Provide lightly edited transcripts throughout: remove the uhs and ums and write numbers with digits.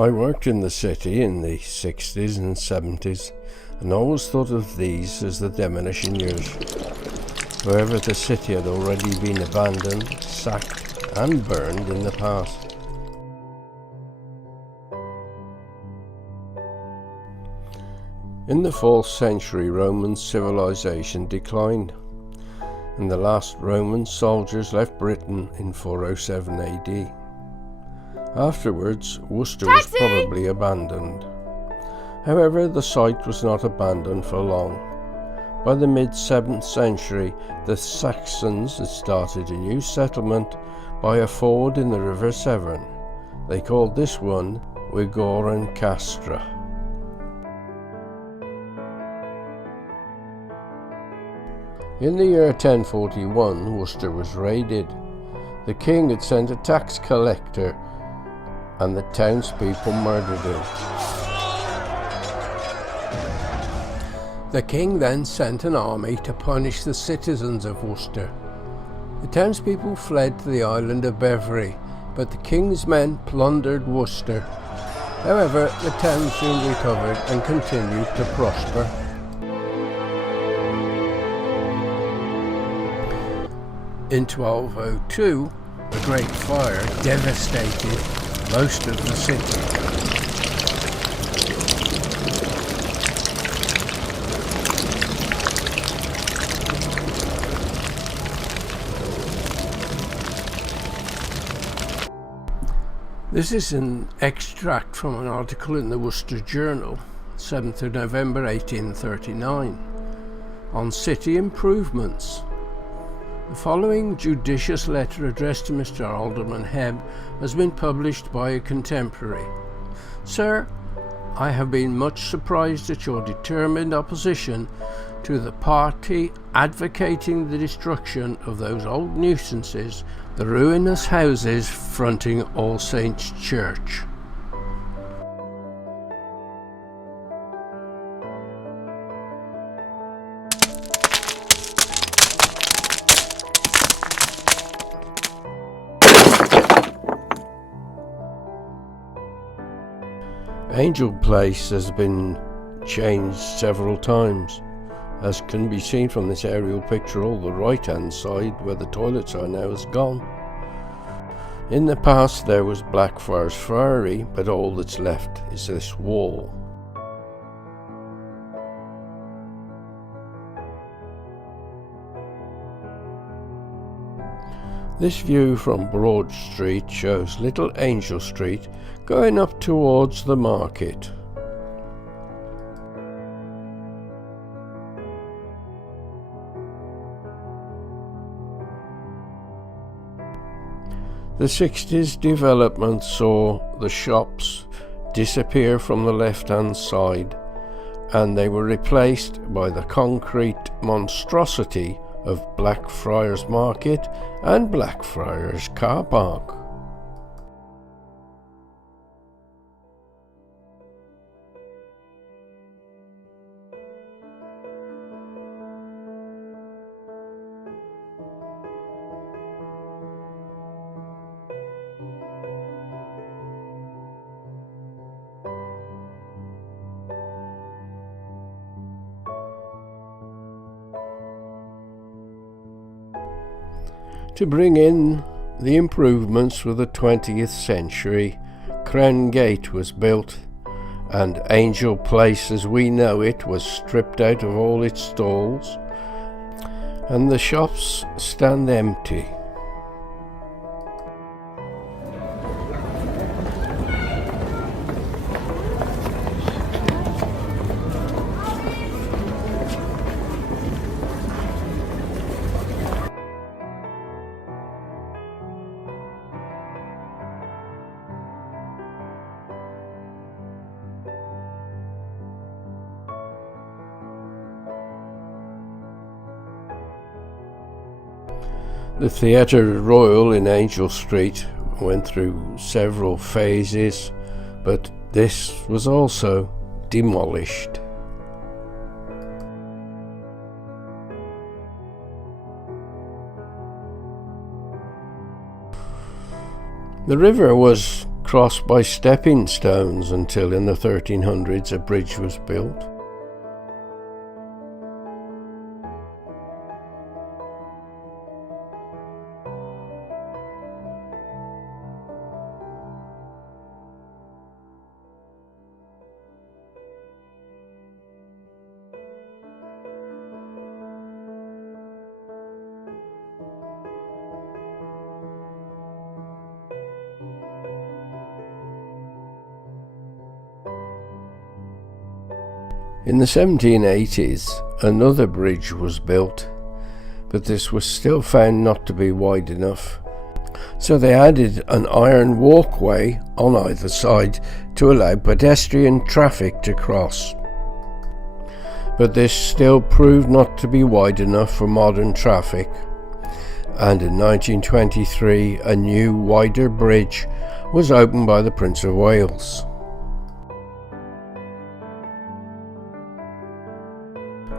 I worked in the city in the 60s and 70s and always thought of these as the demolition years. However, the city had already been abandoned, sacked and burned in the past. In the 4th century, Roman civilization declined, and the last Roman soldiers left Britain in 407 AD. Afterwards, Worcester was probably abandoned. However, the site was not abandoned for long. By the mid-7th century, the Saxons had started a new settlement by a ford in the River Severn. They called this one Wigoran Castra. In the year 1041, Worcester was raided. The king had sent a tax collector, and the townspeople murdered him. The king then sent an army to punish the citizens of Worcester. The townspeople fled to the island of Beverley, but the king's men plundered Worcester. However, the town soon recovered and continued to prosper. In 1202, a great fire devastated most of the city. This is an extract from an article in the Worcester Journal, 7th of November 1839, on city improvements. The following judicious letter addressed to Mr. Alderman Hebb has been published by a contemporary. Sir, I have been much surprised at your determined opposition to the party advocating the destruction of those old nuisances, the ruinous houses fronting All Saints' Church. Angel Place has been changed several times. As can be seen from this aerial picture, all the right hand side where the toilets are now is gone. In the past there was Blackfriars Friary, but all that's left is this wall. This view from Broad Street shows Little Angel Street going up towards the market. The 60s development saw the shops disappear from the left-hand side, and they were replaced by the concrete monstrosity of Blackfriars Market and Blackfriars Car Park. To bring in the improvements for the 20th century, Crown Gate was built, and Angel Place as we know it was stripped out of all its stalls, and the shops stand empty. The Theatre Royal in Angel Street went through several phases, but this was also demolished. The river was crossed by stepping stones until in the 1300s a bridge was built. In the 1780s, another bridge was built, but this was still found not to be wide enough. So they added an iron walkway on either side to allow pedestrian traffic to cross. But this still proved not to be wide enough for modern traffic, and in 1923 a new, wider bridge was opened by the Prince of Wales.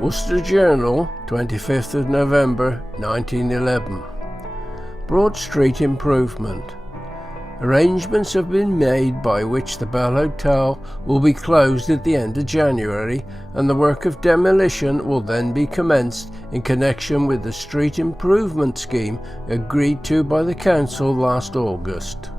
Worcester Journal, 25th of November 1911. Broad Street improvement. Arrangements have been made by which the Bell Hotel will be closed at the end of January, and the work of demolition will then be commenced in connection with the street improvement scheme agreed to by the Council last August.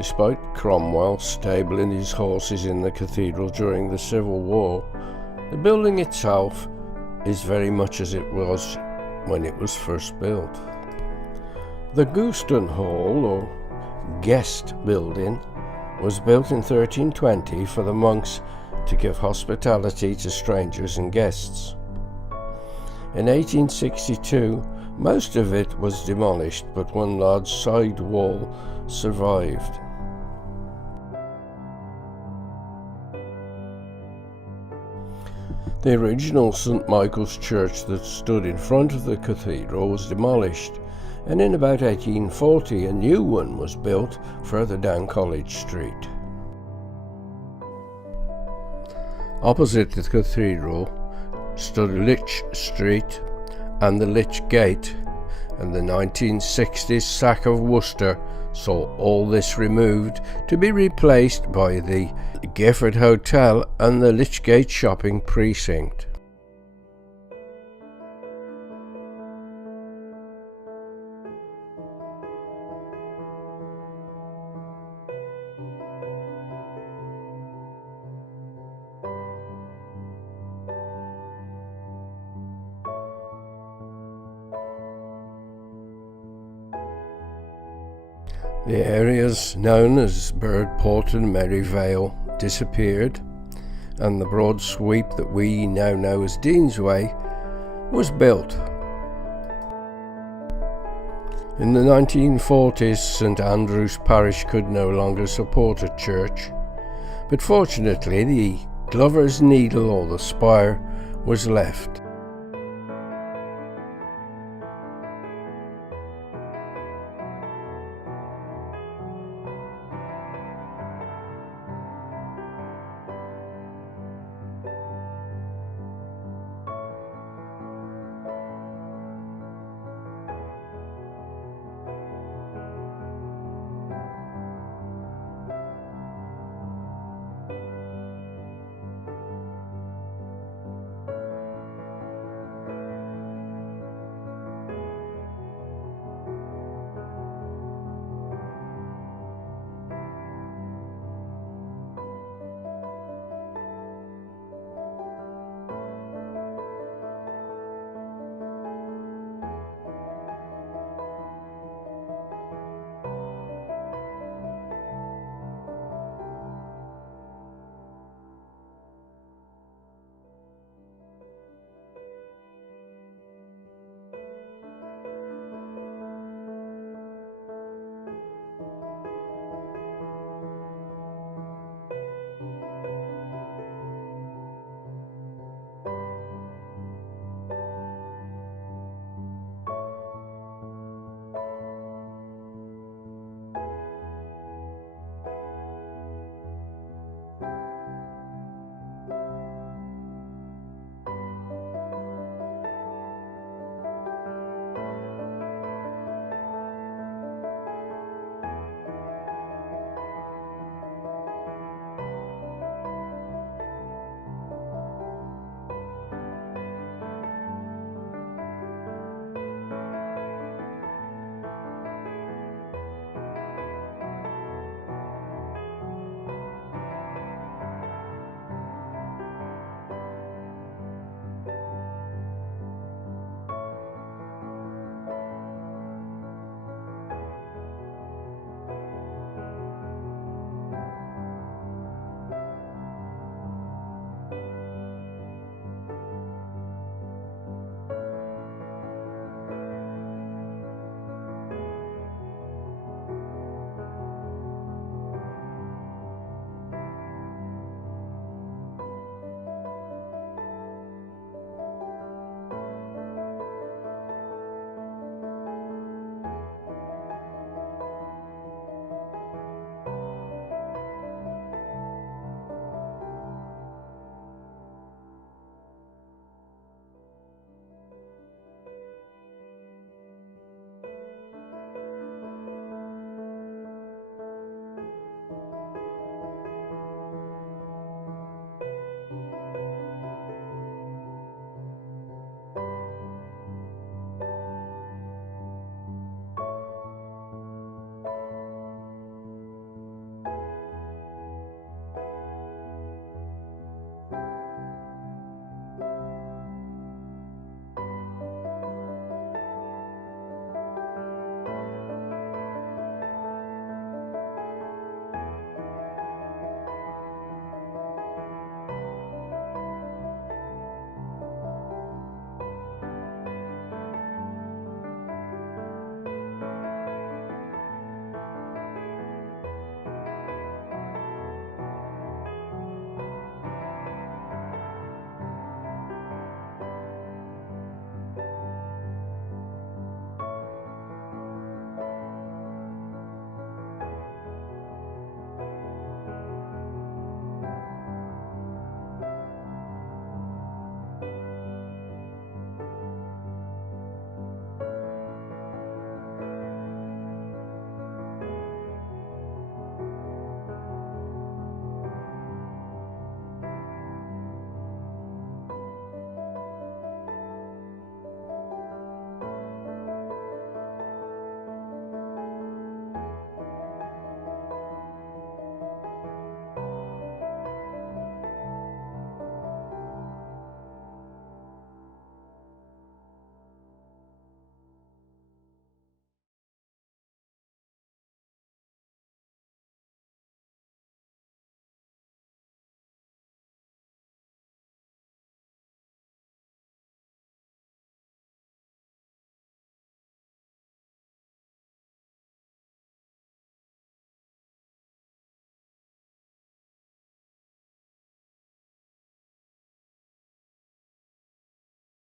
Despite Cromwell stabling his horses in the cathedral during the Civil War, the building itself is very much as it was when it was first built. The Gouston Hall, or guest building, was built in 1320 for the monks to give hospitality to strangers and guests. In 1862, most of it was demolished, but one large side wall survived. The original St. Michael's Church that stood in front of the cathedral was demolished, and in about 1840 a new one was built further down College Street. Opposite the cathedral stood Lich Street and the Lich Gate, and the 1960s sack of Worcester saw all this removed to be replaced by the Gifford Hotel and the Lichgate shopping precinct. The areas known as Birdport and Merivale disappeared, and the broad sweep that we now know as Deansway was built. In the 1940s, St Andrew's Parish could no longer support a church, but fortunately the Glover's Needle, or the spire, was left.